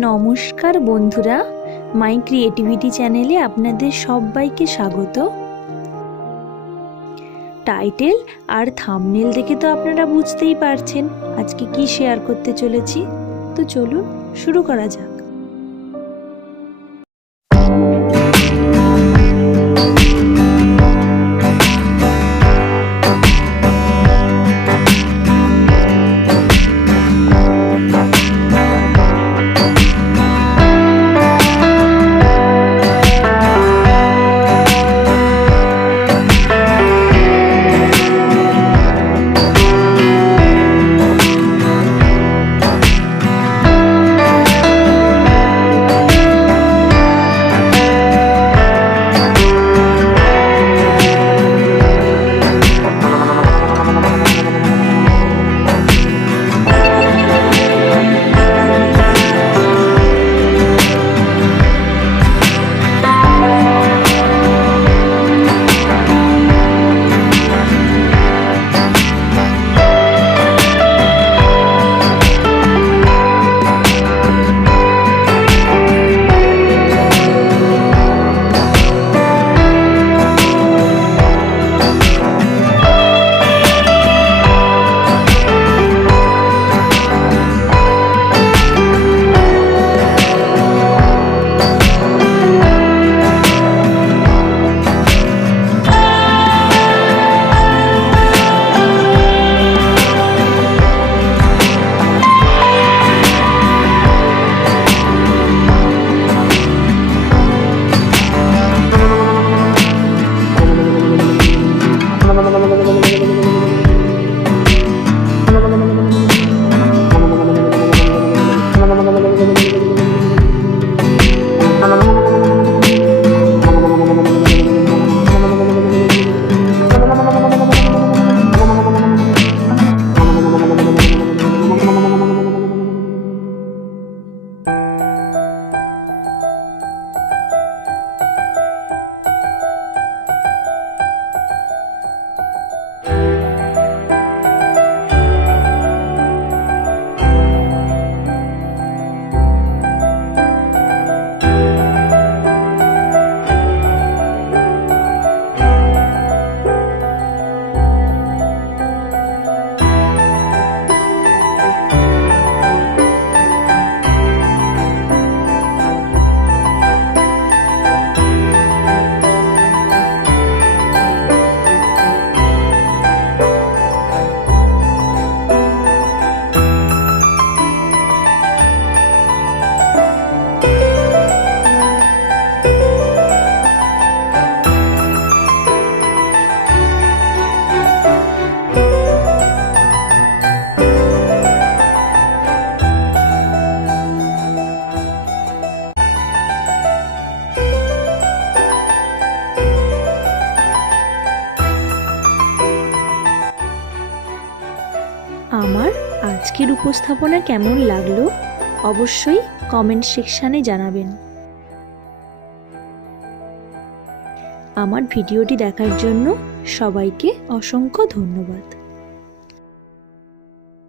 নমস্কার বন্ধুরা, মাই ক্রিয়েটিভিটি চ্যানেলে আপনাদের সবাইকে স্বাগত। টাইটেল আর থাম্বনেল দেখে তো আপনারা বুঝতেই পারছেন আজকে কি শেয়ার করতে চলেছি। তো চলুন শুরু করা যাক। আমার আজকের উপস্থাপনা কেমন লাগলো অবশ্যই কমেন্ট সেকশানে জানাবেন। আমার ভিডিওটি দেখার জন্য সবাইকে অসংখ্য ধন্যবাদ।